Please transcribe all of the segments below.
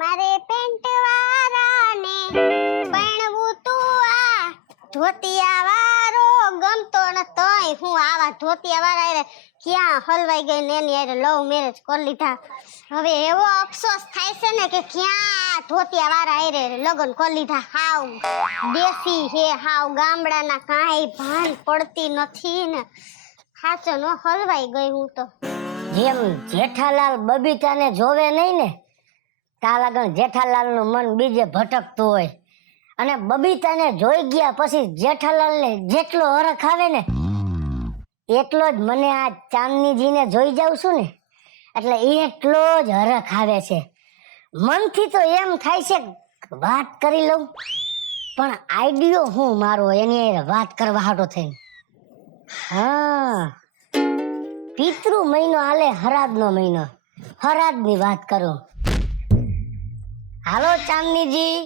મારે પેન્ટ વાળાને પરણવું તું આ ધોતિયા વાળો ગમતો નતોય હું આવા ધોતિયા વાળા ક્યાં હલવાઈ ગઈ ને એની હારે લવ મેરેજ કરી લીધા. હવે એવો અફસોસ થાય છે ને કે ક્યાં ધોતિયા વાળા હારે લગ્ન કરી લીધા. હાવ દેશી હે, હાવ ગામડાના, કાંઈ ભાન પડતી નથી ને. સાચો નો હલવાઈ ગઈ હું તો. જેમ જેઠાલાલ બબીતાને જોવે નહીં ને તા લગન જેઠાલાલનું મન બીજે ભટકતું હોય, અને બબીતાને જોઈ ગયા પછી જેઠાલાલને જેટલો હરખ આવે ને એટલો જ મને આ ચાંદનીજીને જોઈ જાઉં છું ને એટલે એટલો જ હરખ આવે છે. મનથી તો એમ થાય છે વાત કરી લઉં, પણ આઈડિયો હું મારો એની વાત કરવા હાટો થઈને. હા, પિતૃ મહિનો હાલે, હરાદનો મહિનો, હરાદની વાત કરું. હાલો ચાંદનીજી.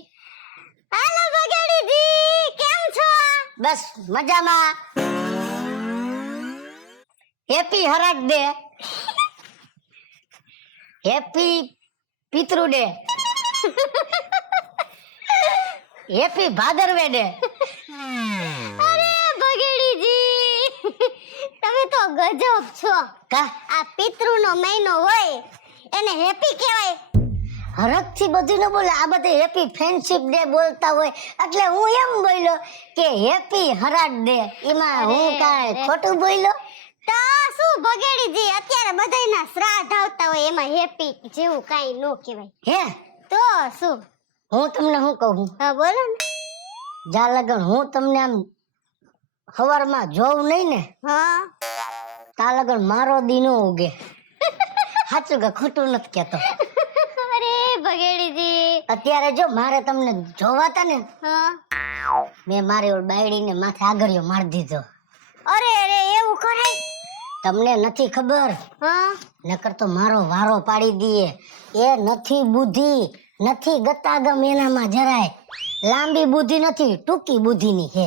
હાલો બગાડીજી, કેમ છો? બસ મજામાં. હેપી હરાદ ડે, હેપી પિતૃ ડે, હેપી ભાદરવે ડે. અરે બગાડીજી, તમે તો ગજબ છો. કા આ પિતૃનો મહિનો હોય એને હેપી કહેવાય? હરખથી બધું ન બોલે, આ બધે હેપી ફ્રેન્ડશિપ ડે બોલતા હોય એટલે હું એમ બોલ્યો કે હેપી હરાદ ડે. એમાં હું કાંઈ ખોટું બોલ્યો? તો શું બગાડીજી, અત્યારે બધાયના શ્રાદ્ધ આવતા હોય એમાં હેપી જેવું કાંઈ ન કહેવાય. હે તો શું? હું તમને શું કહું, હા બોલો ને. જા લગન હું તમને આમ સવારમાં જોઉં નહીં ને હા તા લગન મારો દી નો ઉગે. સાચું કે ખોટું નથી કહેતો. અરે બગાડીજી. અત્યારે જો મારે તમને જોવાતા ને હા. મેં મારી ઓળ બાયડીને માથે આગળિયો મારી દીધો. અરે અરે એવું કરાય? તમને નથી ખબર, હા. નકર તો મારો વારો પાડી દઈએ. એ નથી બુદ્ધિ, નથી ગતાગમ એનામાં જરાય. લાંબી બુદ્ધિ નથી, ટૂંકી બુદ્ધિની છે.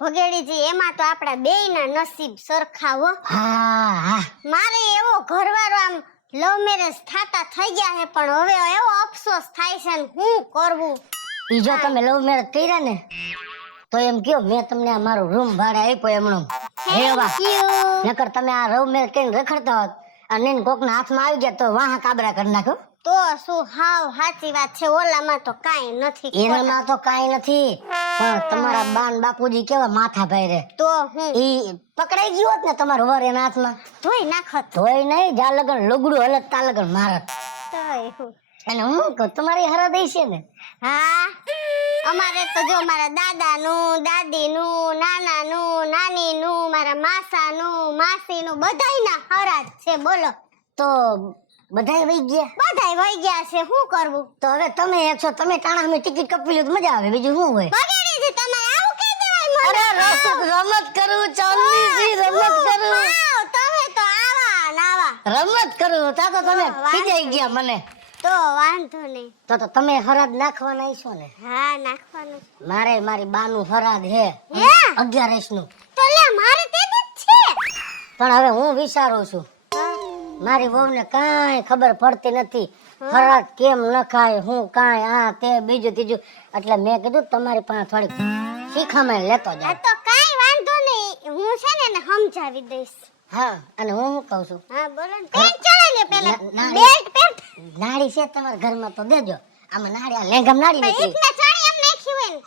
ભગેડીજી એમાં તો આપણા બેયના નસીબ સરખા હો. હા હા, મારે એવો ઘરવાળો આમ લવ મેરેજ થાતા થઈ ગયા છે પણ હવે એવો અફસોસ થાય છે ને શું કરવું. ઈ જો તમે લવ મેરેજ કર્યા ને તો એમ કયો મેં તમને આ મારો રૂમ ભાડે આપ્યો એમણો રેવા. નકર તમે આ લવ મેરેજ કરીને રખડતા હોત અને કોકના હાથમાં આવી ગયા તો વાહ કાબરા કરી નાખો. તો શું, હાવ સાચી વાત છે. ઓલામાં તો કાંઈ નથી. એનામાં તો કાંઈ નથી, પણ તમારા બાન બાપુજી કેવા માથા ભાઈ. તો હું ઈ પકડાઈ ગયો હોત ને તમારો વર એના હાથમાં ધોઈ નાખત. ધોઈ નહીં, જા લગન લુગડું હલત તા લગન મારત. તોય હું. અને હું કહું તમારી હરા દઈ છે ને. હા, અમારે તો જો મારા દાદાનું, દાદીનું, નાનાનું, નાનીનું, મારા માસાનું, માસીનું બધાયના હરાજ છે. બોલો. તો બધાય વહી ગયા? બધાય વહી ગયા છે. શું કરવું? તો હવે તમે એક છો, તમે ટાણા અમે ટિકિટ કપી લ્યો તો મજા આવે, બીજું શું હોય. બગાડીજી તમારે આવું કહી દેવાય મને. અરે રમત કરું ચાંદનીજી, રમત કરું. વાવ, તમે તો આવા નાવા. રમત કરું તા તો તમે ખીજાઈ ગયા મને. તો વાંધો નહીં. તો તમે હરાદ નાખવાના છો ને? હા, નાખવાનું. મારે મારી બાનું હરાદ હે હે? 11 નું. તો લે મારે તે જ છે. પણ હવે હું વિચારું છું, મારી વહુને કાંઈ ખબર પડતી નથી હરાદ કેમ નખાય, હું કાંઈ આ તે બીજું ત્રીજું. એટલે મેં કીધું તમારી પાસે થોડીક શીખામણ લેતો આ જાઉં. તો કાંઈ વાંધો નહીં, હું છે ને એને સમજાવી દઈશ. હા, અને હું શું કહું છું, હા બોલો ને. પેન્ટ ચડાઈ લે પહેલા. નાળી. Belt pant. નાળી છે તમારા ઘરમાં તો દેજો. આમાં નાળી, આ લેંઘામ નાળી નીકળી એટલે ચણી એમ નાખી હોય ને.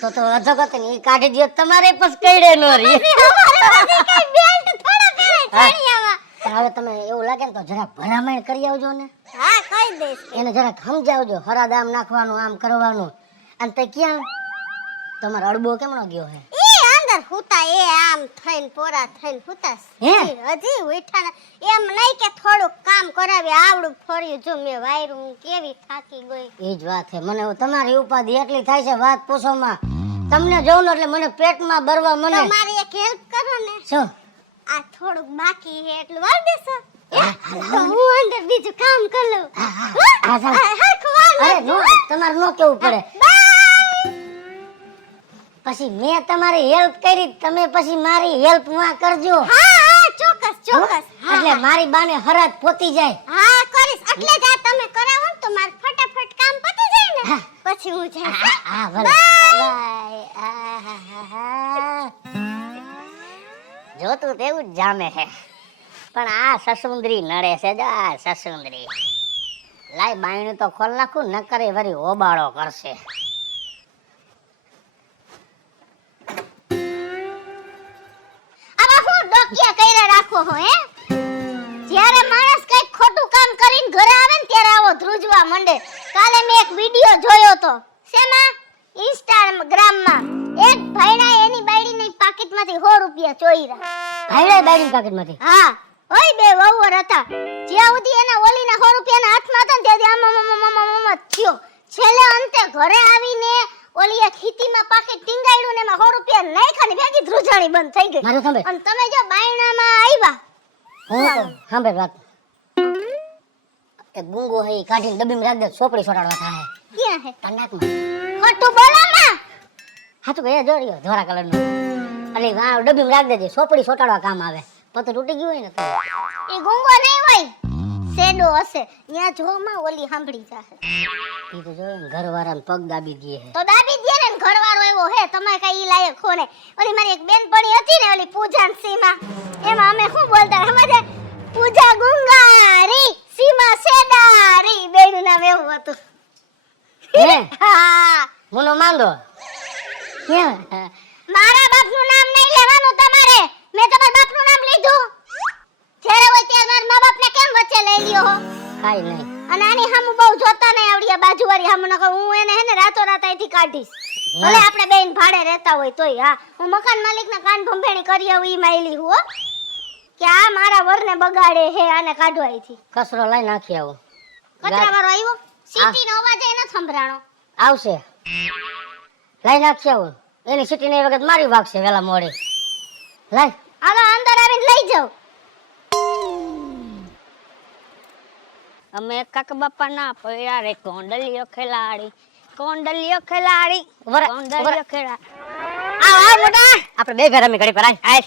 તો અધગત ને ઈ કાઢી દો. તમારે પછી કઈડે નો રહી. અમારે પછી કઈ બેલ્ટ થોડા પહેરે ચણિયામાં. હવે તમે એવું લાગે ને તો જરા ભલામણ કરી આવજો ને. હા, કહી દઈશ. એને જરા સમજાવજો, હરાદ આમ નાખવાનું, આમ કરવાનું. અને તે ક્યાં તમારો અડબો કેમનો ગયો હે? ઈ અંદર હુતા એ આમ થઈને પોરા થઈને હુતાસ. હે? હજી ઉઠાના એમ નહીં કે થોડુંક કામ કરાવી આવડું ફર્યું. જો મેં વાયરું, હું કેવી થાકી ગઈ. એ જ વાત છે. મને તમારી ઉપાધિ એટલી થાય છે વાત પૂછોમાં. તમને જોઉં ને એટલે મને પેટમાં બરવા મને. તો મારી એક હેલ્પ કરો ને. શું? આ થોડુંક બાકી છે એટલું વાર દેશો. તો હું અંદર બીજું કામ કરી લઉં. હા, ચાલ. હરખું વાર અરે નાખજો. નો, તમારે નો કેવું પડે. પછી મેં તમારી હેલ્પ કરી, તમે પછી મારી હેલ્પ માં કરજો. હા હા, ચોક્કસ ચોક્કસ. એટલે મારી બાને હરાજ પોતી જાય. હા કરીશ. એટલે જ આ તમે કરાવો ને તો માર ફટાફટ કામ પતી જાય ને પછી હું જઈશ. હા ભલે બાય. જોતું તેવું જ જામે છે પણ આ સસુંદરી નડે છે જો આ સસુંદરી. લાય બાયણું તો ખોલ નાખું ન કરે વરી ઓબાળો કરશે. આમાં હું ડોકિયા કઈરા રાખો હો હે? જ્યારે માણસ કઈક ખોટું કામ કરીને ઘરે આવે ને ત્યારે આવો ધ્રુજવા મંડે. કાલે મેં એક વિડિયો જોયો તો શેમાં ઇન્સ્ટાગ્રામમાં એક ભાઈના એની બાયડીની પાકીટમાંથી 100 રૂપિયા ચોર્યા. ભાઈડા બાયડી પાકેટમાંથી. હા ઓય બે વહુવર હતા. જ્યાં સુધી એના ઓલીના 100 રૂપિયાના હાથમાં હતા ને ત્યાંથી આમ થયો. છેલ્લે અંતે ઘરે આવીને ઓલીએ ખીતીમાં પાકીટ ટીંગાડ્યું ને એમાં 100 રૂપિયા નાખ્યા ને ભેગી ધ્રુજાણી બંધ થઈ ગઈ. મારું સાંભળ. અને તમે જો બાયણામાં આવ્યા હું સાંભળ વાત. એક ગુંગો હે ઈ કાઢીને ડબ્બીમાં રાખ દે સોપડી સોટાડવા થાય. ક્યાં હે કનાકમાં. ખોટું બોલો માં. હા તો ગયા જોડ્યો ધોરા કલરનો. અને આ ડબ્બીમાં રાખ દેજે સોપડી સોટાડવા કામ આવે. પતો તૂટી ગયું હોય ને તો. એ ગુંગો નહીં હોય સેડો હશે. ન્યા જો માં ઓલી સાંભળી જાશે. ઈ તો જોયું ને ઘરવાળાને પગ દાબી દે હે. તો દાબી દે ને ઘરવાળો એવો હે તમે કઈ ઈ લાયક ખો ને. ઓલી મારી એક બેનપણી હતી ને ઓલી પૂજા ને સીમા એમાં અમે શું બોલતા સમજે પૂજા ગુંગારી સીમા સેડારી બેનું નામ એવું હતું. હે હા મુનો માંદો. ક્યાં? મારા બાપનું નામ નહીં લેવાનું તમારે. મેં તમારા બાપનું નામ લીધું. જ્યારે હોય ત્યારે મારા મા બાપને કેમ વચ્ચે લઈ લ્યો હો? કાઈ નહીં. અને આની હામું બહુ જોતા નહીં આવડ્યા બાજુવાળી હામું નકર હું એને હે ને રાતો રાત અહીંથી કાઢીશ. ભલે આપણે બેન ભાડે રહેતા હોય તોય. હા હું મકાન માલિકના કાન ભંભેણી કરી આવું ઈ માયલી હું હો. કે આ મારા વરને બગાડે હે આને કાઢો અહીંથી. કચરો લઈ નાખી આવું. કચરાવાળો આવ્યો સીટીનો અવાજ એ ન સંભળાણો. આવશે લઈ નાખી આવું. એની સીટી ને વખત મારી વાગશે વેલા મોડે. લાય હાલો અંદર આવીને લઈ જાઓ. અમે કાકા બાપાના પૈડા રે કોંડલીઓ ખેલાડી કોંડલીઓ ખેલાડી કોંડલીઓ ખેલાડી. આ મોટા આપણે બે ફેર અમે ઘડી પર આય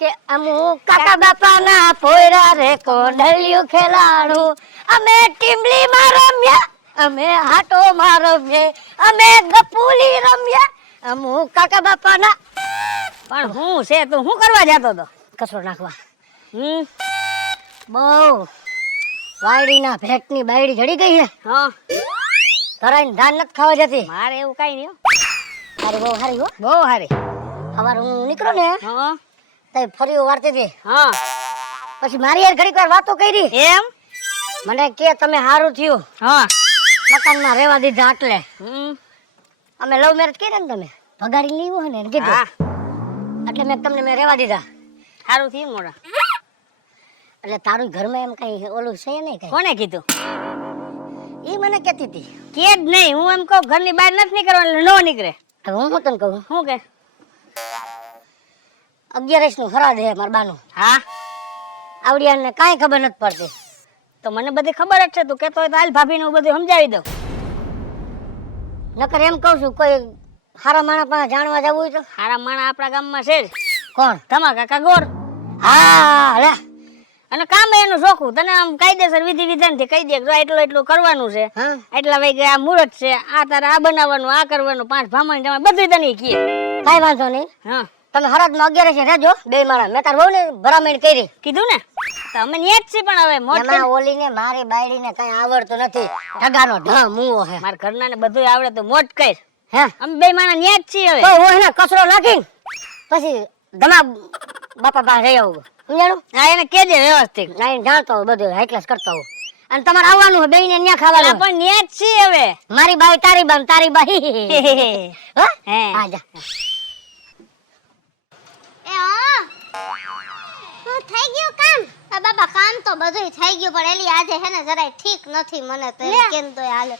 કે અમુ કાકા બાપાના પોયરા રે કોંડલિયું ખેલાડું. અમે ટીમલી માં રમ્યા અમે હાટો માં રમ્યા અમે ગપુલી રમ્યા અમુ કાકા બાપાના. પણ હું છે તું શું કરવા જતો તો? કચરો નાખવા. બહુ વાયડીના ભેટની બાયડી જડી ગઈ છે. હા તરાઈને ધાન નથી ખાવા જતી. મારે એવું કઈ નહીં. તારી બહુ સારી હો. બહુ સારી. સવારે હું નીકળ્યો ને હા તો ફરીઓ વારતી હતી. હા પછી મારી યાર ઘડીક વાર વાતો કરી. એમ મને કે તમે સારું થયું હા મકાનમાં રહેવા દીધા એટલે. હમ અમે લવ મેરેજ કર્યા ને તમે ભગાડી લીધું હોય ને એને કીધું હા એટલે તમને મેં રહેવા દીધા. સારું થયું મોડા. એટલે તારું ઘરમાં એમ કઈ ઓલું છે નહીં કઈ? કોને કીધું? એ મને કહેતી હતી. કે જ નહીં. હું એમ કહું ઘરની બહાર નથી નીકળવાનું એટલે નો નીકળે. હવે હું તને કહું શું કે? 11 નું ફરાદ હે મારા બાનું. હા આવડિયાને કાંઈ ખબર નથી પડતી. તો મને બધી ખબર જ છે. તું કહેતો હોય તો હાલ ભાભીને હું બધું સમજાવી દઉં. નકર એમ કહું છું કોઈ સારા માણસ પાસે જાણવા જવું હોય તો. હારા માણા આપણા ગામમાં છે જ. કોણ? તમારા કાકા ગોર. હા લે અને કામ એનું ચોખ્ખું. તને આમ કાયદેસર વિધિ વિધાનથી કહી દે કે એટલું એટલું કરવાનું છે. હા એટલા વાગે આ મુહૂર્ત છે. આ તારે આ બનાવવાનું આ કરવાનું 5 ભામણ જમા બધું તને કહે. કાંઈ વાંધો નહીં. હા તમે હરાજમાં 11 રહેજો બે માણસ. મેં તાર બહુ ને ભરામણ કરી કીધું ને તો અમે ન્યા જ છીએ. પણ હવે મોટ એમાં ઓલીને મારી બાયડીને કઈ આવડતું નથી. ઢગાનો ઢ મુવો હે. મારા ઘરના ને બધું આવડે તો મોટ કર. હે અમે બે માણા ન્યા જ છીએ હવે. તો હું એને કચરો નાખીને પછી ધમા બાપા પાસે રહી આવું. સમજાણું? હા એને કહેજે વ્યવસ્થિત. નાઈને જાણતો હોય બધું હાઈ ક્લાસ કરતો હોય. અને તમારે આવવાનું હોય બેયને ન્યા ખાવાનું. પણ ન્યા જ છીએ હવે. મારી બાઈ તારી બાઈ તારી બાઈ. હા હે હા જા. એ હા હું થઈ ગયું કામ. આ બાબા કામ તો બધુંય થઈ ગયું પણ એલી આજે હે ને જરાય ઠીક નથી મને તો એમ કેમ તોય હાલે.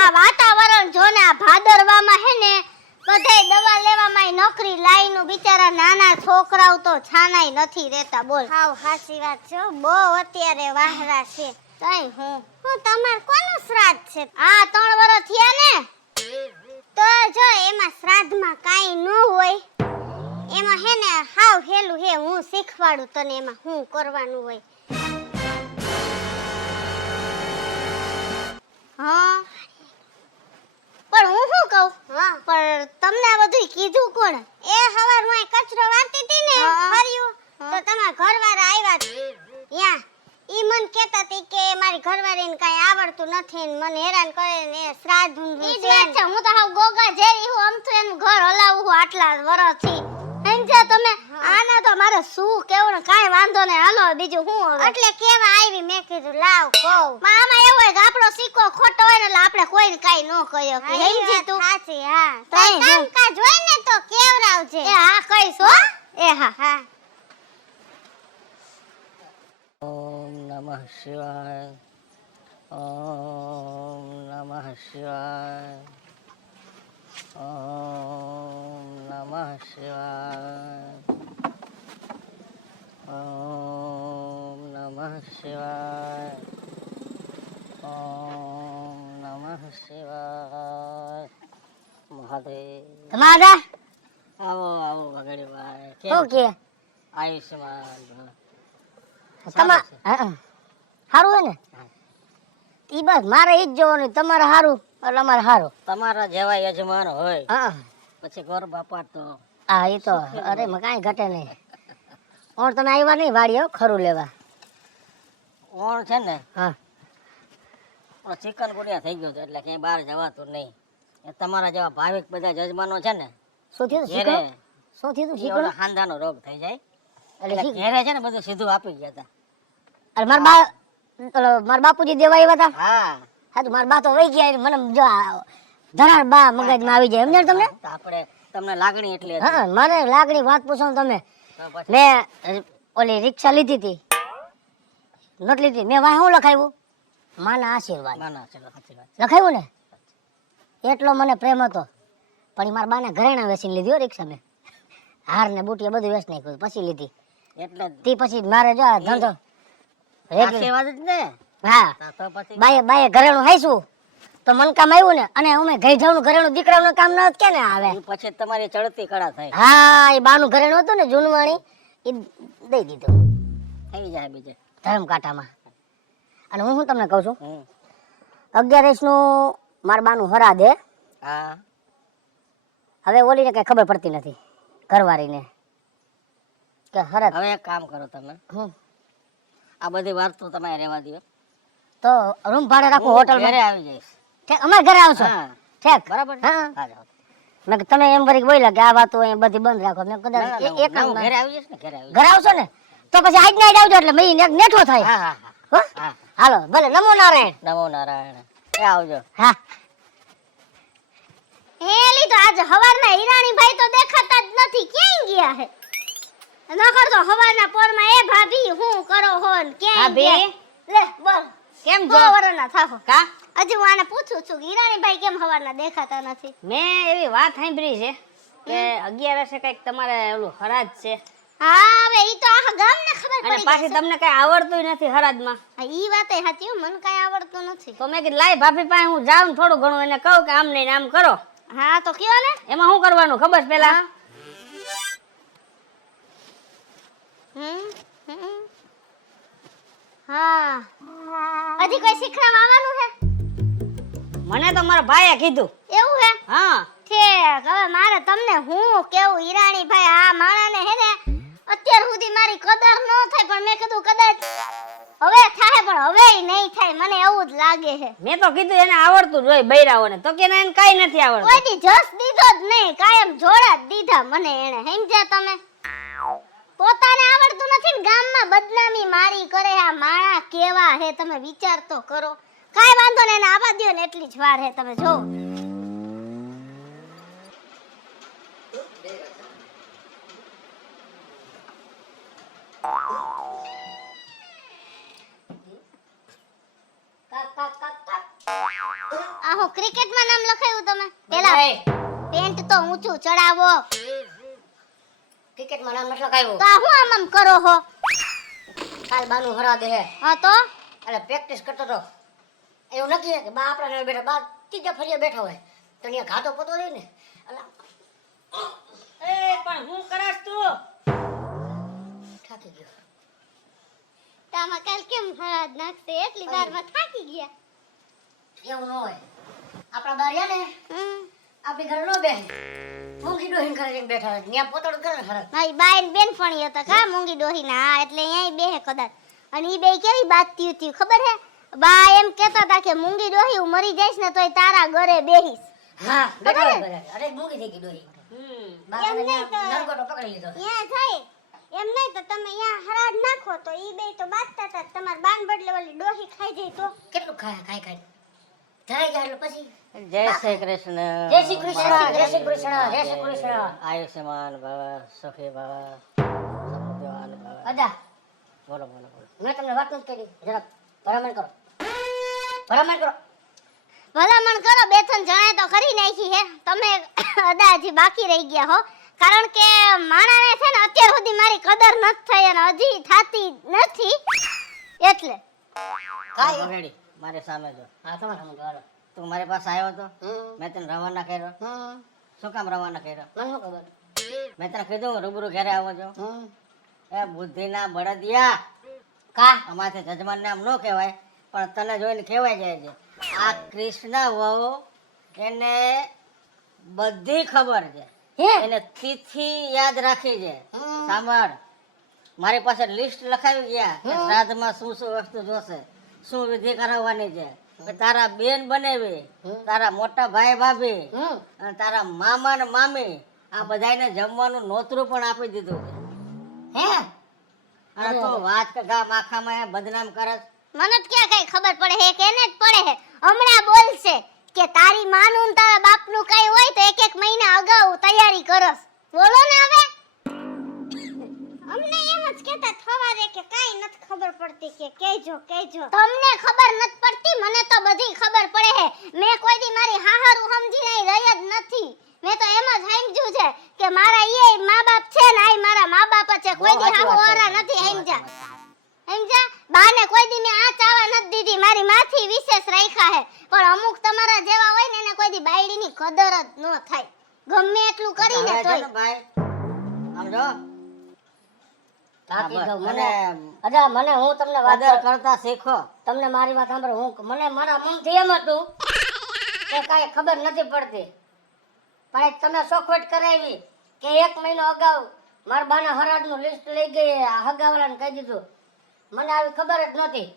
આ વાતાવરણ જો ને આ ભાદરવામાં હે ને બધાય દવા લેવામાં નોકરી લાઈનું બિચારા નાના છોકરાઓ તો છાનાય નથી રહેતા. બોલ હાવ સાચી વાત છે. બહુ અત્યારે વાહરા છે. તઈ હું તમાર કોનું શ્રાદ્ધ છે? આ 3 વર્ષ થયા ને તો જો એમાં શ્રાદ્ધમાં કાઈ ન હોય. એમાં હે ને હાવ હેલું હે. હું શીખવાડું તને એમાં શું કરવાનું હોય. હા પણ હું શું કહું હા પણ તમને આ બધું કીધું કોણ એ હવારમાં કચરો વાળતી હતી ને ફર્યું તો તમારા ઘરવાળા આવ્યા યા ઈ મન કહેતા હતી કે મારી ઘરવાળીને કાંઈ આવડતું નથી ને મને હેરાન કરે ને એ શ્રાદ્ધ ઈ જ વાત છે હું તો હાવ ગોગા જેરી હું આમ તો એનું ઘર હલાવું હું આટલા વર્ષથી સમજ્યા તમે આના તો મારે શું કેવું ને કાંઈ વાંધો નહીં હાલો બીજું હું હવે એટલે કેવા આવી મેં કીધું લાવ કહું આમાં એવું હોય કે આપણો સિક્કો ખોટો હોય ને એટલે આપણે કોઈને કાંઈ ન કહ્યો કે સમજી તું સાચી હા તો કામકાજ હોય ને તો કેવરાવજે એ હા કહીશ હો એ હા હા ઓમ નમઃ શિવાય ઓમ નમઃ શિવાય ઓમ નમઃ શિવાય ઓમ નમઃ શિવાય ઓમ નમઃ શિવાય મહાદેવ તમારા આવો આવો ભગડીભાઈ શું કે આયુષ્યમાન તમા સારું હોય ને ઈ બસ મારે ઈ જ જોવાનું તમારે સારું એટલે અમારે સારું તમારા જેવા યજમાન હોય હા પછી ઘર બાપા તો હા એ તો અરે કાંઈ ઘટે નહીં ઓણ તમે આવ્યા નહીં વાડીઓ ખરું લેવા ઓણ છે ને હા ચિકન ગુડિયા થઈ ગયો છે એટલે ક્યાંય બહાર જવાતું નહીં એ તમારા જેવા ભાવિક બધા જજમાનો છે ને શું થયું ઘેરે શું થયું ઈ શીખો ઓલો ખાનદાનો રોગ થઈ જાય એટલે એટલે ઘેરે છે ને બધું સીધું આપી ગયા હતા અરે મારા બાપુજી દેવા આવ્યા હતા હા હા તો મારા બા તો વહી ગયા મને જો ધરાર બા મગજમાં આવી જાય સમજણ તમને તો આપણે તમને લાગણી એટલી હતી હા મને લાગણી વાત પૂછો ને તમે તો પછી મેં ઓલી રિક્ષા લીધી હતી નોટ લીધી મેં વાહ શું લખાવ્યું માના આશીર્વાદ ના ના ચલો સાચી વાત લખાવ્યું ને એટલો મને પ્રેમ હતો પણ ઈ મારા બાના ઘરેણા વેચીને લીધી હો રિક્ષા મેં હાર ને બુટિયા બધું વેચ નાખ્યું પછી લીધી એટલે જ તે પછી મારે જો આ ધંધો આશીર્વાદ જ ને હા તો પછી બાએ ઘરેણું હાઈશું તો મન કામ આવ્યું ને અને અમે ગઈ જાવનું ઘરેણું દીકરાનું કામ ન કે ને આવે ઈ પછી તમારી ચડતી કળા થઈ હા એ બાનું ઘરેણું હતું ને જૂનવાણી એ દઈ દીધું થઈ જાય બીજે ધર્મ કાંટામાં અને હું તમને કહું છું હમ 11 નું મારા બાનું હરા દે હા હવે ઓલીને કઈ ખબર પડતી નથી ઘરવાળીને કે હરત હવે એક કામ કરો તમે હું આ બધી વાત તો તમે રહેવા દો તો રૂમ ભાડે રાખું હું હોટલમાં ઘરે આવી જઈશ ઠેક અમારા ઘરે આવશો હા ઠેક બરાબર ને? હા હા જાઓ. મેં કીધું તમે એમ વળી બોલ્યા કે આ વાતો અહીંયા બધી બંધ રાખો મેં ના, કદાચ ના, એક ના, હું કામ ઘરે આવી જઈશ ને ઘરે આવી ઘરે આવશો ને તો પછી આજ નાઈટ આવજો એટલે મહી નેઠો થાય હા હા હા હો? હા હાલો ભલે નમો નારાયણ નમો નારાયણ એ આવજો હા હેલી તો આજ હવારના હિરાણીભાઈ તો દેખાતા જ નથી ક્યાંય ગયા હે નકર તો હવારના પોરમાં એ ભાભી હું કરો હો ને ક્યાંય ભાભી? ગયા? લે બોલ કેમ જો વરના થાહો કા હજી હું આને પૂછું છું કે હિરાણીભાઈ કેમ હવારના દેખાતા નથી મેં એવી વાત સાંભળી છે કે 11 કઈક તમારે ઓલું હરાજ છે હા હવે ઈ તો આખા ગામને ખબર અને પડી પાછી ગઈ છે. તમને કઈ આવડતું નથી હરાજમાં હા, ઈ વાતે સાચી હો, મને કાંઈ આવડતું નથી તો મેં કીધું લાય ભાભી પાસે હું જાઉં ને થોડું ઘણું એને કહું કે આમ નહીં ને આમ કરો હા તો કયો ને એમાં શું કરવાનું ખબર છે પેલા હા. હમ. હા હજી કોઈ શીખવા આવવાનું છે મને તો મારા ભાઈએ કીધું એવું હે હા ઠેક હવે મારે તમને હું કેવું હિરાણીભાઈ આ માણાને હે ને અત્યાર સુધી મારી કદર ન થાય પણ મેં કીધું કદાચ હવે થાય પણ હવે નહીં થાય મને એવું જ લાગે છે મેં તો કીધું એને આવડતું જ હોય બૈરાઓને તો કે એને કઈ નથી આવડતું કોઈ દી જસ દીધો જ નહીં કાયમ જોડા જ દીધા મને એને સમજ્યા તમે પોતાને આવડતું નથી ને ગામમાં બદનામી મારી કરે આ માણા કેવા હે તમે વિચાર તો કરો કાઈ વાંધો ને એને આવા દ્યો ને એટલી જ વાર હે તમે જો આહો ક્રિકેટમાં નામ લખાયું તમે પેલા પેન્ટ તો ઊંચું ચડાવો ક્રિકેટમાં નામ નથી લખાયું તો આ હું આમ કરો હો કાલ બાનું હરા દે હે હા તો એટલે પ્રેક્ટિસ કરતો તો એવું નક્કી છે કે બા આપણા ને બેઠા બા ત્રીજા ફરિયા બેઠા હોય તો અહીંયા ઘાટો પોતો રહી ને એટલે એ પણ હું કરસ તું થાકી ગયો તામાં કાલ કેમ હરાજ નાખશે એટલી વારમાં થાકી ગયા એવું ન હોય. આપણા બાર રહ્યા ને હમ. આપણી ઘરે ન બેહે. મૂંગી ડોહીને ઘરે જઈને બેઠા હોય. ત્યાં પોતાડું કરે ને ખરા. મારી બાઈ બેનપણી હતા કા મૂંગી ડોહીના હા એટલે અહીંયા બેહે કદાચ અને ઈ બે કેવી બાતતી હતી ખબર હે બા એમ કહેતા હતા કે મૂંગી ડોહી હું મરી જઈશ ને તોય તારા ઘરે બેહીશ હા બેઠા હોય ઘરે. અરે મૂંગી થઈ ગઈ ડોહી. એમ નહીં તો નરગોટો પકડી લીધો. ત્યાં થાય એમ નહીં તો તમે અહીંયા હરાજ નાખો તો ઈ બે તો બાતતા હતા તમાર બાન બદલે ઓલી ડોહી ખાઈ જાય તો કેટલું ખાઈ ખાઈ ધરાઈ જાય એટલે પછી જય શ્રી કૃષ્ણ. જય શ્રી કૃષ્ણ, જય શ્રી કૃષ્ણ, જય શ્રી કૃષ્ણ. આયુષ્યમાન ભવ સુખી ભવ સમૃદ્ધિવાન ભવ. અદા બોલો બોલો બોલો. મેં તમને વાત નથી કરી. જરા ભલામણ કરો. ભલામણ કરો. ભલામણ કરો બે ત્રણ જણાએ તો કરી નાખી હે તમે અદા હજી બાકી રહી ગયા હો કારણ કે માણાને છે ને અત્યાર સુધી મારી કદર નથી થઈ અને હજી થાતી નથી એટલે કાંઈ બગડી મારી સામે જો. હા તમારે સમજો હાલો. તું મારી પાસે આવ્યો તો હમ મેં તને રવાના કર્યો. હમ શું કામ રવાના કર્યો? મને શું ખબર. મેં તને કીધું રૂબરૂ ઘરે આવો છો. હમ એ બુદ્ધિના બળદિયા કા અમારે જજમાન નામ ન કહેવાય પણ તને જોઈને કહેવાય જાય છે. આ કૃષ્ણ વહુ એને બધી ખબર છે. હે એને તિથિ યાદ રાખી છે. હમ. સાંભળ મારી પાસે લિસ્ટ લખાવી ગયા કે શ્રાદ્ધમાં શું શું વસ્તુ જોશે, શું વિધિ કરાવવાની છે. કે તારા બેન બનેવી, તારા મોટા ભાઈ ભાભી હમ અને તારા મામા ને મામી આ બધાને જમવાનું નોતરું પણ આપી દીધું છે. હે અને તો વાત કે ગામ આખામાં એ બદનામ કરે છે. મને જ ક્યાં કઈ ખબર પડે હે કે એને જ પડે હે હમણાં બોલશે કે તારી માનું ને તારા બાપનું કઈ હોય તો એક એક મહિના અગાઉ તૈયારી કરસ બોલો ને હવે અમને એમ જ કહેતા થવારે કે કાઈ નથી ખબર પડતી કે કહેજો તમને ખબર નથી પડતી મને તો બધી ખબર પડે હે મેં કોઈ દી મારી હાહારું સમજી નહીં રહી જ નથી મેં તો એમ જ સમજ્યું છે કે મારા ઈ મા બાપ છે ને આ મારા મા બાપ છે કોઈ દી હાહુ ઓરા નથી સમજ્યા બાને કોઈ દી મેં આ ચાવા નથી દીધી મારી માથી વિશેષ રાખ્યા હે પણ અમુક તમારા જેવા હોય ને એને કોઈ દી બાયડીની કદર જ ન થાય ગમે એટલું કરીને હવે છે તોય ને ભાઈ સમજો બાકી તો મને અદા મને હું તમને વાત કદર કરતા શીખો. તમને મારી વાત સાંભળો હું મને મારા મનથી એમ હતું કે કાંઈ ખબર નથી પડતી પણ આજ તમે ચોખવટ કરાવી કે એક મહિનો અગાઉ મારા બાના હરાજનું લિસ્ટ લઈ ગઈ હગાવાલાને કહી દીધું મને આવી ખબર જ નહોતી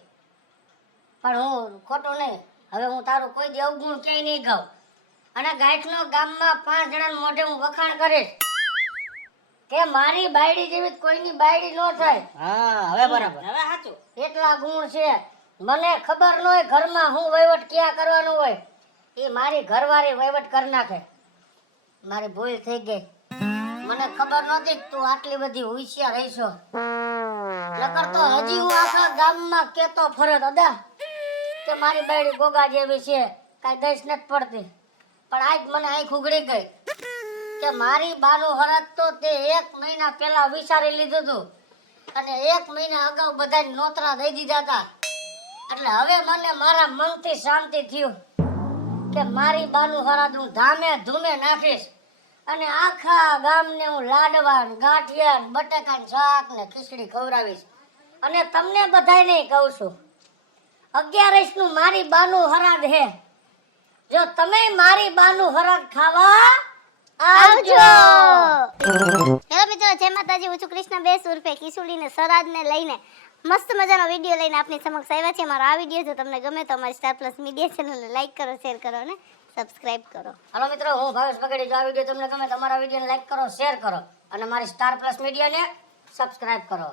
પણ હું ખોટું નહીં હવે હું તારું કોઈ દી અવગુણ ક્યાંય નહીં ગાઉં અને ગાંઠનો ગામમાં 5 જણાના મોઢે હું વખાણ કરીશ કે મારી બાયડી જેવી કોઈની બાયડી ન થાય હા હવે બરાબર. હવે સાચું એટલા ગુણ છે મને ખબર ન હોય ઘરમાં હું વહીવટ ક્યાં કરવાનું હોય એ મારી ઘરવાળી વહીવટ કરી નાખે મારી ભૂલ થઈ ગઈ મને ખબર નહોતી કે તું આટલી બધી હોશિયાર રહીશો નકર તો હજી હું આખા ગામમાં કેતો ફરે દાદા કે મારી બાયડી ગોગા જેવી છે કાંઈ દઈશ નથી પડતી પણ આજ મને આંખ ઉઘડી ગઈ કે મારી બાનું હરાજ તો તે 1 મહિના પહેલા વિચારી લીધું હતું અને 1 મહિના અગાઉ બધાને નોતરા દઈ દીધા હતા એટલે હવે મને મારા મનથી શાંતિ થયું કે મારી બાનું હરાજ હું ધામે ધૂમે નાખીશ અને આખા ગામને હું લાડવા ને ગાંઠિયા ને બટાકા ને શાક ને ખીચડી ખવડાવીશ અને તમને બધાયને કહું છું 11 નું મારી બાનું હરાજ હે જો તમે મારી બાનું હરાજ ખાવા આવજો હેલો મિત્રો જય માતાજી હું છું કૃષ્ણ બેસ ઉર્ફે કિશુડીને સરાજને લઈને મસ્ત મજાનો વિડીયો લઈને આપની સમક્ષ આવ્યા છે મારો આ વિડીયો જો તમને ગમે તો અમારી સ્ટાર પ્લસ મીડિયા ચેનલને લાઈક કરો શેર કરો અને સબસ્ક્રાઇબ કરો હાલો મિત્રો હું ભાવેશ બગડી જો આ વિડીયો તમને ગમે તો અમારા વિડીયોને લાઈક કરો શેર કરો અને મારી સ્ટાર પ્લસ મીડિયાને સબસ્ક્રાઇબ કરો